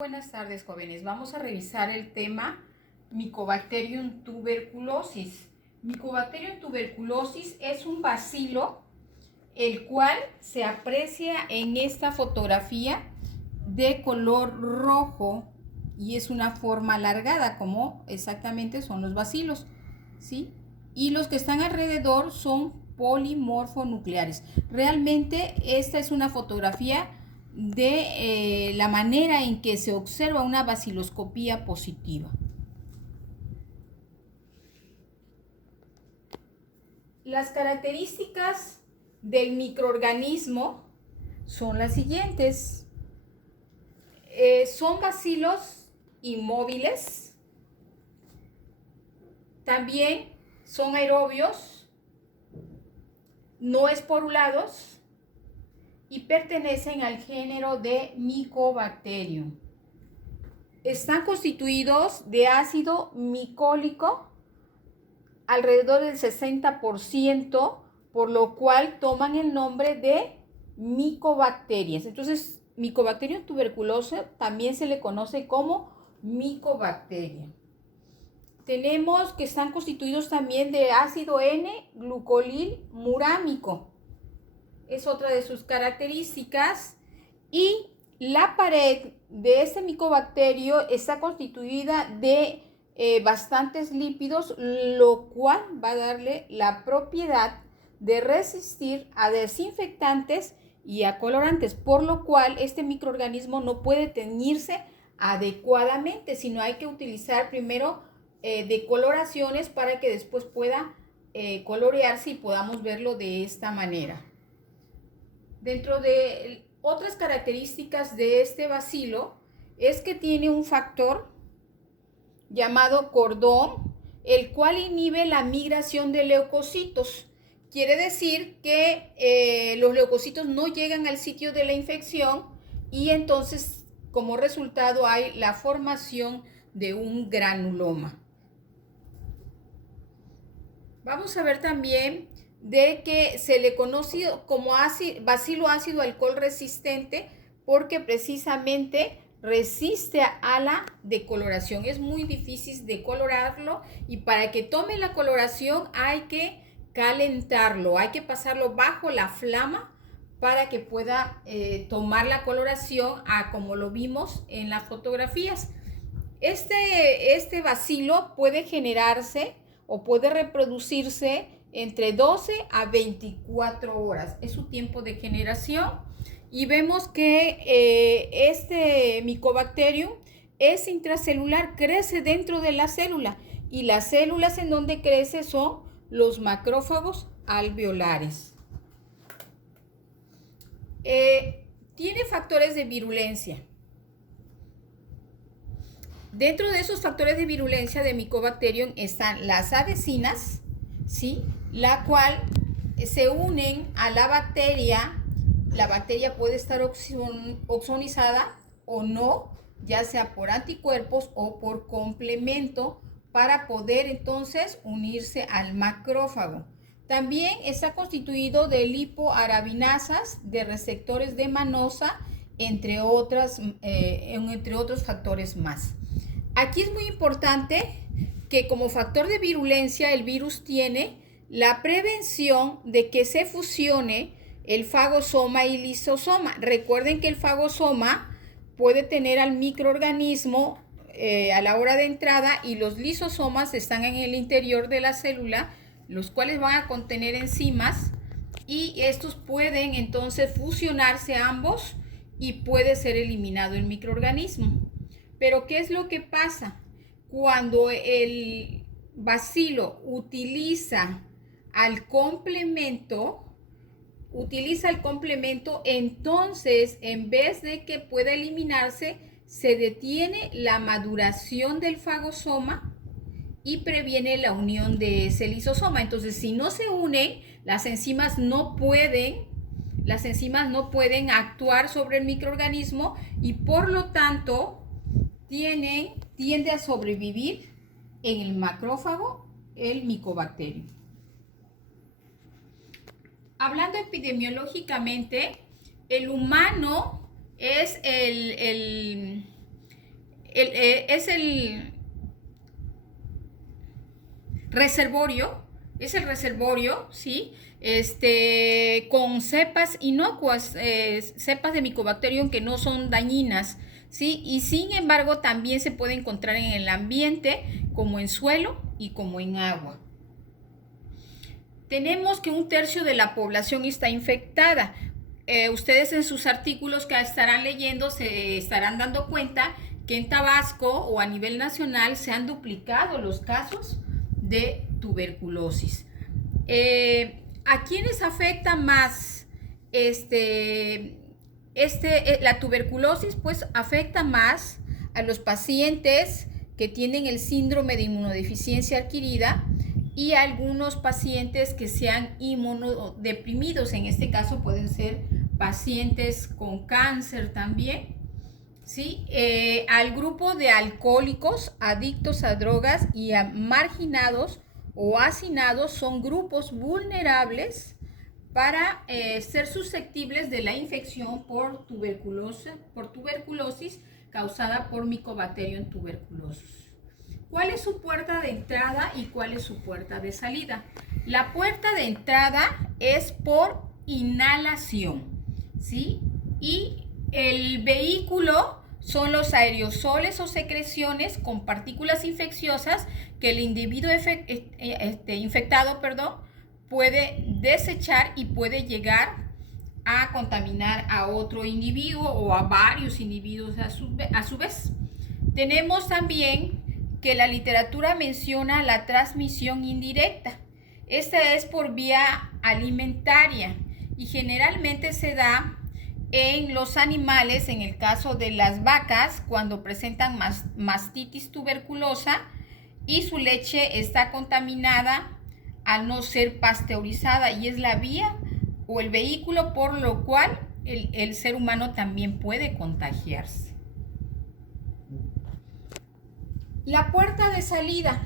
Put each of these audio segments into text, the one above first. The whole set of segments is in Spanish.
Buenas tardes, jóvenes. Vamos a revisar el tema Mycobacterium tuberculosis. Mycobacterium tuberculosis es un bacilo el cual se aprecia en esta fotografía de color rojo y es una forma alargada como exactamente son los bacilos, ¿sí? Y los que están alrededor son polimorfonucleares. Realmente esta es una fotografía de la manera en que se observa una baciloscopía positiva. Las características del microorganismo son las siguientes. Son bacilos inmóviles, también son aerobios, no esporulados y pertenecen al género de Mycobacterium. Están constituidos de ácido micólico alrededor del 60%, por lo cual toman el nombre de micobacterias. Entonces, Mycobacterium tuberculosis también se le conoce como micobacteria. Tenemos que están constituidos también de ácido N-glucolil murámico. Es otra de sus características. Y la pared de este micobacterio está constituida de bastantes lípidos, lo cual va a darle la propiedad de resistir a desinfectantes y a colorantes, por lo cual este microorganismo no puede teñirse adecuadamente, sino hay que utilizar primero decoloraciones para que después pueda colorearse y podamos verlo de esta manera. Dentro de otras características de este bacilo es que tiene un factor llamado cordón, el cual inhibe la migración de leucocitos. Quiere decir que los leucocitos no llegan al sitio de la infección y entonces como resultado hay la formación de un granuloma. Vamos a ver también de que se le conoce como bacilo ácido alcohol resistente porque precisamente resiste a la decoloración. Es muy difícil decolorarlo y para que tome la coloración hay que calentarlo, hay que pasarlo bajo la flama para que pueda tomar la coloración como lo vimos en las fotografías. Este bacilo puede generarse o puede reproducirse entre 12 a 24 horas. Es su tiempo de generación. Y vemos que este Mycobacterium es intracelular, crece dentro de la célula. Y las células en donde crece son los macrófagos alveolares. Tiene factores de virulencia. Dentro de esos factores de virulencia de Mycobacterium están las adhesinas, ¿sí? La cual se unen a la bacteria. La bacteria puede estar ozonizada o no, ya sea por anticuerpos o por complemento, para poder entonces unirse al macrófago. También está constituido de lipoarabinasas, de receptores de manosa, entre otros factores más. Aquí es muy importante que como factor de virulencia el virus tiene la prevención de que se fusione el fagosoma y lisosoma. Recuerden que el fagosoma puede tener al microorganismo a la hora de entrada y los lisosomas están en el interior de la célula, los cuales van a contener enzimas y estos pueden entonces fusionarse ambos y puede ser eliminado el microorganismo. Pero ¿qué es lo que pasa? Cuando el bacilo utiliza el complemento, entonces en vez de que pueda eliminarse, se detiene la maduración del fagosoma y previene la unión de ese lisosoma. Entonces, si no se unen, las enzimas no pueden actuar sobre el microorganismo y por lo tanto tiende a sobrevivir en el macrófago el Mycobacterium. Hablando epidemiológicamente, el humano es el es el reservorio, ¿sí? Con cepas inocuas, cepas de Mycobacterium que no son dañinas, ¿sí? Y sin embargo también se puede encontrar en el ambiente, como en suelo y como en agua. Tenemos que 1/3 de la población está infectada. Ustedes en sus artículos que estarán leyendo se estarán dando cuenta que en Tabasco o a nivel nacional se han duplicado los casos de tuberculosis. ¿A quiénes afecta más la tuberculosis? Pues afecta más a los pacientes que tienen el síndrome de inmunodeficiencia adquirida y a algunos pacientes que sean inmunodeprimidos. En este caso pueden ser pacientes con cáncer también, ¿sí? Al grupo de alcohólicos, adictos a drogas y a marginados o hacinados son grupos vulnerables para ser susceptibles de la infección por tuberculosis causada por Mycobacterium tuberculosis. ¿Cuál es su puerta de entrada y cuál es su puerta de salida? La puerta de entrada es por inhalación, ¿sí? Y el vehículo son los aerosoles o secreciones con partículas infecciosas que el individuo infectado, puede desechar y puede llegar a contaminar a otro individuo o a varios individuos a su vez. Tenemos también que la literatura menciona la transmisión indirecta. Esta es por vía alimentaria y generalmente se da en los animales, en el caso de las vacas, cuando presentan mastitis tuberculosa y su leche está contaminada al no ser pasteurizada, y es la vía o el vehículo por lo cual el ser humano también puede contagiarse. La puerta de salida.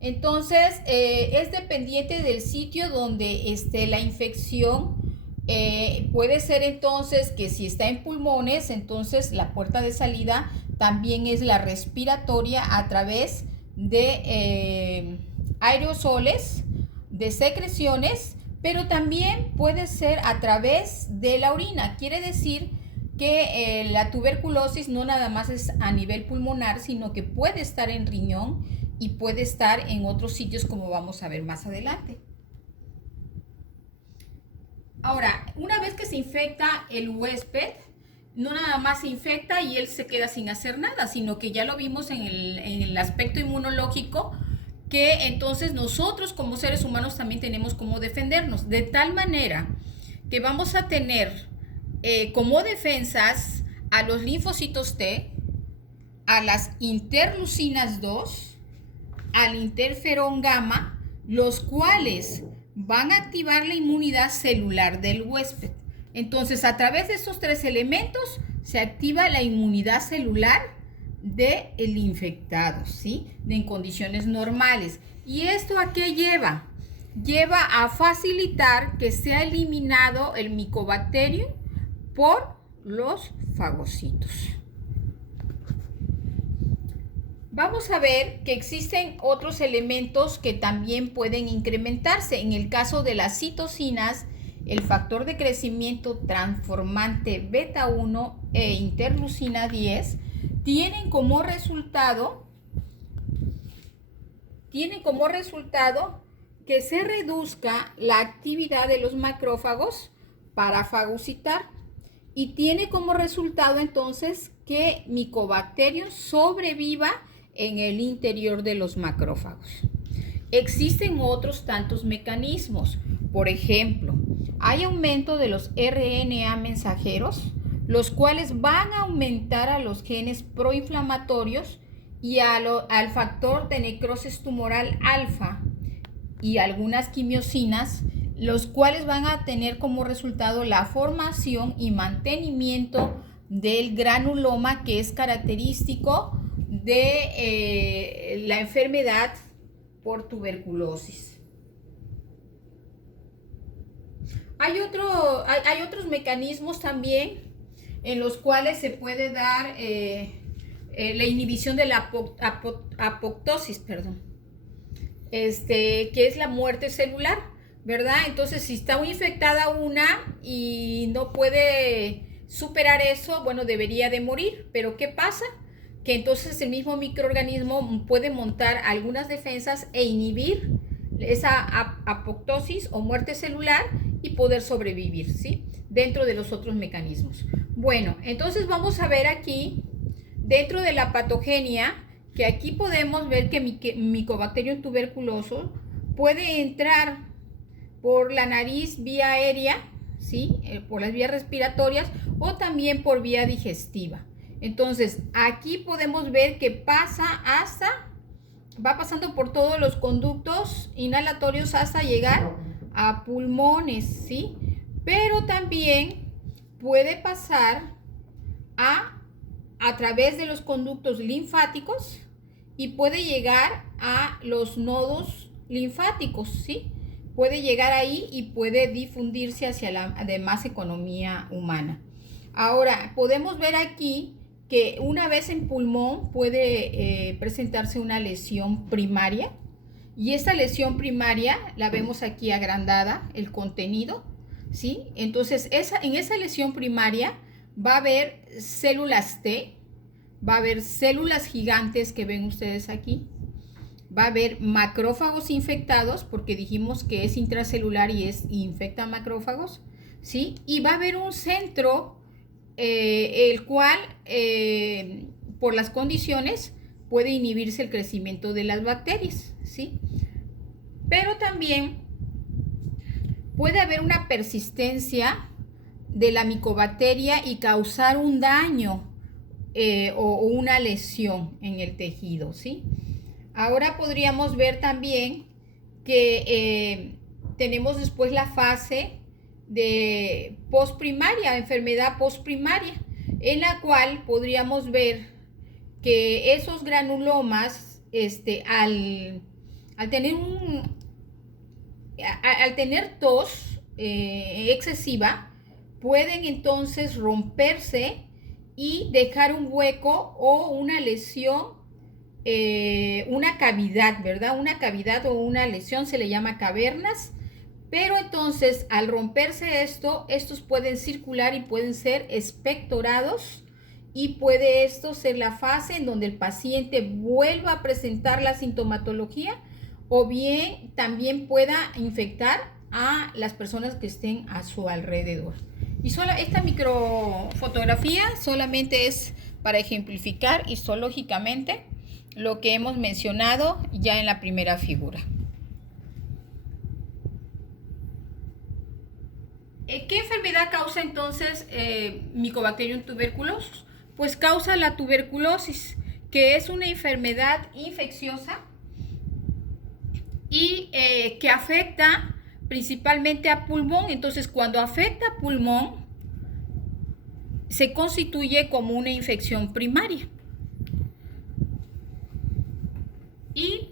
Entonces, es dependiente del sitio donde esté la infección. Puede ser entonces que si está en pulmones, entonces la puerta de salida también es la respiratoria a través de aerosoles, de secreciones, pero también puede ser a través de la orina. Quiere decir que la tuberculosis no nada más es a nivel pulmonar, sino que puede estar en riñón y puede estar en otros sitios, como vamos a ver más adelante. Ahora, una vez que se infecta el huésped, no nada más se infecta y él se queda sin hacer nada, sino que ya lo vimos en el aspecto inmunológico, que entonces nosotros como seres humanos también tenemos cómo defendernos, de tal manera que vamos a tener como defensas a los linfocitos T, a las interleucinas 2, al interferón gamma, los cuales van a activar la inmunidad celular del huésped. Entonces, a través de estos 3 elementos se activa la inmunidad celular del infectado, ¿sí? En condiciones normales. ¿Y esto a qué lleva? Lleva a facilitar que sea eliminado el Mycobacterium por los fagocitos. Vamos a ver que existen otros elementos que también pueden incrementarse. En el caso de las citocinas, el factor de crecimiento transformante beta 1 e interleucina 10 tienen como resultado que se reduzca la actividad de los macrófagos para fagocitar. Y tiene como resultado entonces que Mycobacterium sobreviva en el interior de los macrófagos. Existen otros tantos mecanismos. Por ejemplo, hay aumento de los RNA mensajeros, los cuales van a aumentar a los genes proinflamatorios y al factor de necrosis tumoral alfa y algunas quimiosinas, los cuales van a tener como resultado la formación y mantenimiento del granuloma, que es característico de la enfermedad por tuberculosis. Hay otros mecanismos también. en los cuales se puede dar la inhibición de la apoptosis, perdón, que es la muerte celular, ¿verdad? Entonces, si está muy infectada una y no puede superar eso, bueno, debería de morir. Pero ¿qué pasa? Que entonces el mismo microorganismo puede montar algunas defensas e inhibir esa apoptosis o muerte celular y poder sobrevivir, ¿sí? Dentro de los otros mecanismos. Bueno, entonces vamos a ver aquí, dentro de la patogenia, que aquí podemos ver que Mycobacterium tuberculoso puede entrar por la nariz vía aérea, ¿sí? Por las vías respiratorias o también por vía digestiva. Entonces, aquí podemos ver que va pasando por todos los conductos inhalatorios hasta llegar a pulmones, ¿sí? Pero también puede pasar a través de los conductos linfáticos y puede llegar a los nodos linfáticos, ¿sí? Puede llegar ahí y puede difundirse hacia la demás economía humana. Ahora, podemos ver aquí que una vez en pulmón puede presentarse una lesión primaria, y esta lesión primaria la vemos aquí agrandada, el contenido, ¿sí? Entonces, en esa lesión primaria va a haber células T, va a haber células gigantes que ven ustedes aquí, va a haber macrófagos infectados, porque dijimos que es intracelular y infecta macrófagos, ¿sí? Y va a haber un centro, el cual, por las condiciones, puede inhibirse el crecimiento de las bacterias, ¿sí? Pero también puede haber una persistencia de la micobacteria y causar un daño o una lesión en el tejido, ¿sí? Ahora podríamos ver también que tenemos después la fase de postprimaria, enfermedad postprimaria, en la cual podríamos ver que esos granulomas, al tener tos excesiva, pueden entonces romperse y dejar un hueco o una lesión, una cavidad, ¿verdad? Una cavidad o una lesión se le llama cavernas. Pero entonces, al romperse estos pueden circular y pueden ser expectorados, y puede esto ser la fase en donde el paciente vuelva a presentar la sintomatología, o bien también pueda infectar a las personas que estén a su alrededor. Y esta microfotografía solamente es para ejemplificar histológicamente lo que hemos mencionado ya en la primera figura. ¿Qué enfermedad causa entonces Mycobacterium tuberculosis? Pues causa la tuberculosis, que es una enfermedad infecciosa y que afecta principalmente a pulmón. Entonces, cuando afecta a pulmón, se constituye como una infección primaria. Y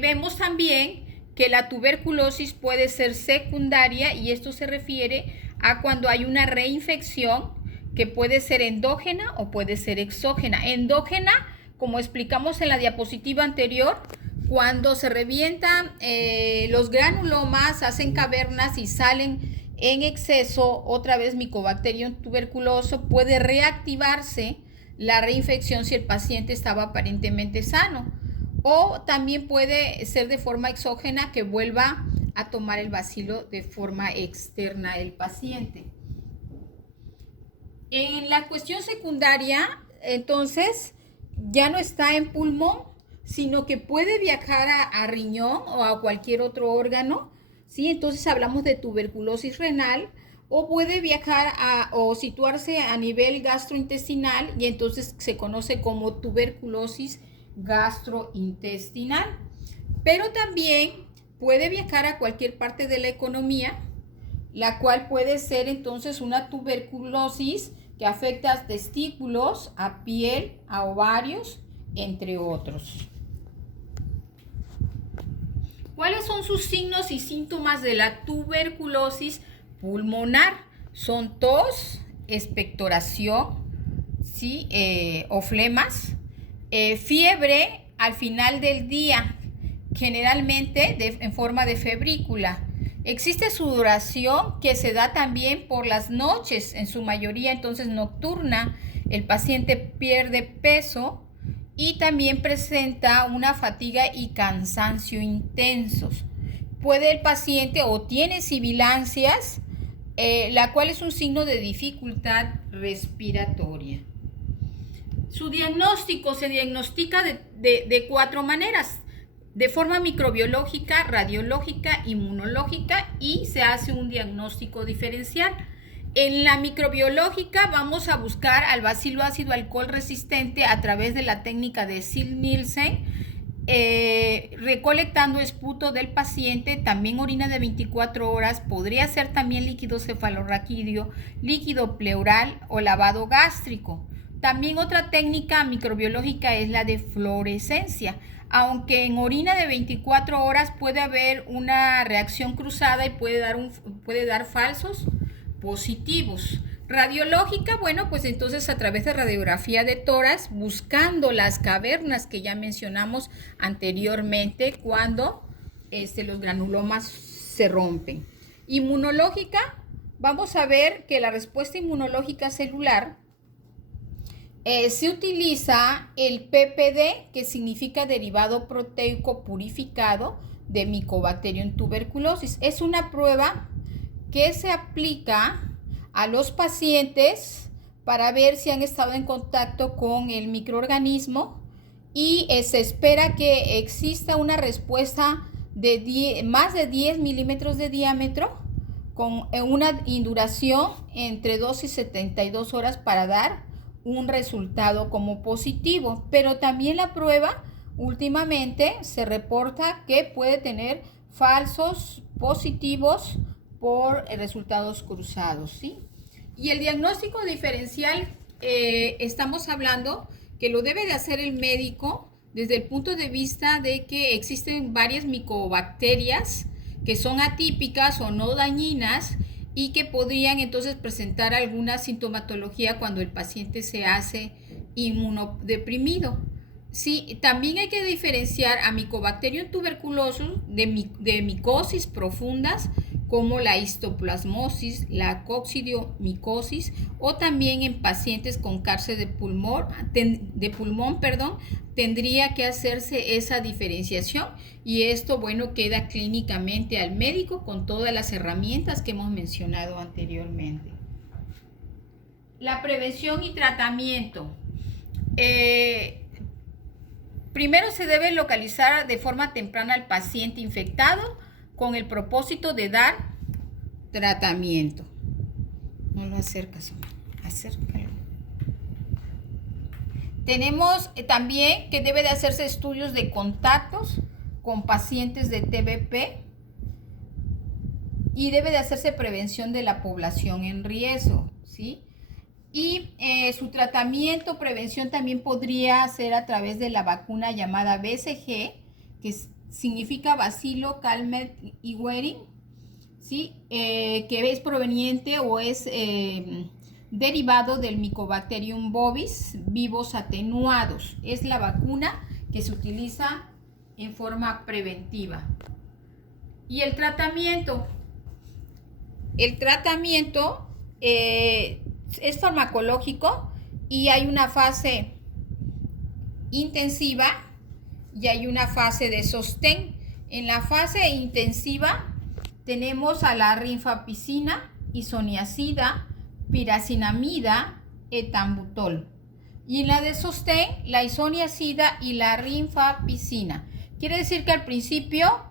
vemos también que la tuberculosis puede ser secundaria, y esto se refiere a cuando hay una reinfección que puede ser endógena o puede ser exógena. Endógena, como explicamos en la diapositiva anterior, cuando se revientan los granulomas, hacen cavernas y salen en exceso otra vez Mycobacterium tuberculoso, puede reactivarse la reinfección si el paciente estaba aparentemente sano. O también puede ser de forma exógena, que vuelva a tomar el bacilo de forma externa el paciente. En la cuestión secundaria, entonces, ya no está en pulmón, sino que puede viajar a riñón o a cualquier otro órgano, ¿sí? Entonces hablamos de tuberculosis renal, o puede viajar o situarse a nivel gastrointestinal, y entonces se conoce como tuberculosis gastrointestinal. Pero también puede viajar a cualquier parte de la economía, la cual puede ser entonces una tuberculosis que afecta a testículos, a piel, a ovarios, entre otros. ¿Cuáles son sus signos y síntomas de la tuberculosis pulmonar? Son tos, expectoración, ¿sí? O flemas, fiebre al final del día, generalmente en forma de febrícula. Existe sudoración que se da también por las noches, en su mayoría entonces nocturna. El paciente pierde peso y también presenta una fatiga y cansancio intensos. Puede el paciente o tiene sibilancias, la cual es un signo de dificultad respiratoria. Su diagnóstico se diagnostica de 4 maneras: de forma microbiológica, radiológica, inmunológica, y se hace un diagnóstico diferencial. En la microbiológica vamos a buscar al bacilo ácido alcohol resistente a través de la técnica de Sil-Nielsen, recolectando esputo del paciente, también orina de 24 horas, podría ser también líquido cefalorraquídeo, líquido pleural o lavado gástrico. También otra técnica microbiológica es la de fluorescencia, aunque en orina de 24 horas puede haber una reacción cruzada y puede dar falsos positivos. Radiológica, bueno, pues entonces a través de radiografía de tórax, buscando las cavernas que ya mencionamos anteriormente cuando los granulomas se rompen. Inmunológica, vamos a ver que la respuesta inmunológica celular se utiliza el PPD, que significa derivado proteico purificado de Mycobacterium tuberculosis. Es una prueba que se aplica a los pacientes para ver si han estado en contacto con el microorganismo y se espera que exista una respuesta de más de 10 milímetros de diámetro con una induración entre 2 y 72 horas para dar un resultado como positivo. Pero también la prueba últimamente se reporta que puede tener falsos positivos por resultados cruzados, ¿sí? Y el diagnóstico diferencial, estamos hablando que lo debe de hacer el médico desde el punto de vista de que existen varias micobacterias que son atípicas o no dañinas y que podrían entonces presentar alguna sintomatología cuando el paciente se hace inmunodeprimido. Sí, también hay que diferenciar a Mycobacterium tuberculosis de micosis profundas como la histoplasmosis, la coccidiomicosis, o también en pacientes con cáncer de pulmón, tendría que hacerse esa diferenciación, y esto, bueno, queda clínicamente al médico con todas las herramientas que hemos mencionado anteriormente. La prevención y tratamiento. Primero se debe localizar de forma temprana al paciente infectado con el propósito de dar tratamiento. No lo acercas, acércalo. Tenemos también que debe de hacerse estudios de contactos con pacientes de TBP y debe de hacerse prevención de la población en riesgo, ¿sí? Y su tratamiento, prevención también podría ser a través de la vacuna llamada BCG, que significa Bacilo Calmette-Guerin, ¿sí? Que es proveniente o es derivado del Mycobacterium bovis vivos atenuados. Es la vacuna que se utiliza en forma preventiva. Y el tratamiento. El tratamiento es farmacológico y hay una fase intensiva y hay una fase de sostén. En la fase intensiva tenemos a la rifampicina, isoniazida, piracinamida, etambutol. Y en la de sostén, la isoniazida y la rifampicina. Quiere decir que al principio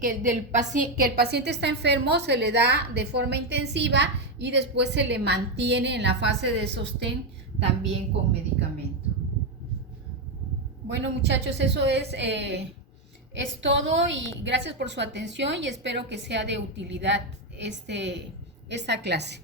que el paciente está enfermo se le da de forma intensiva y después se le mantiene en la fase de sostén también con medicamento. Bueno, muchachos, eso es todo, y gracias por su atención y espero que sea de utilidad esta clase.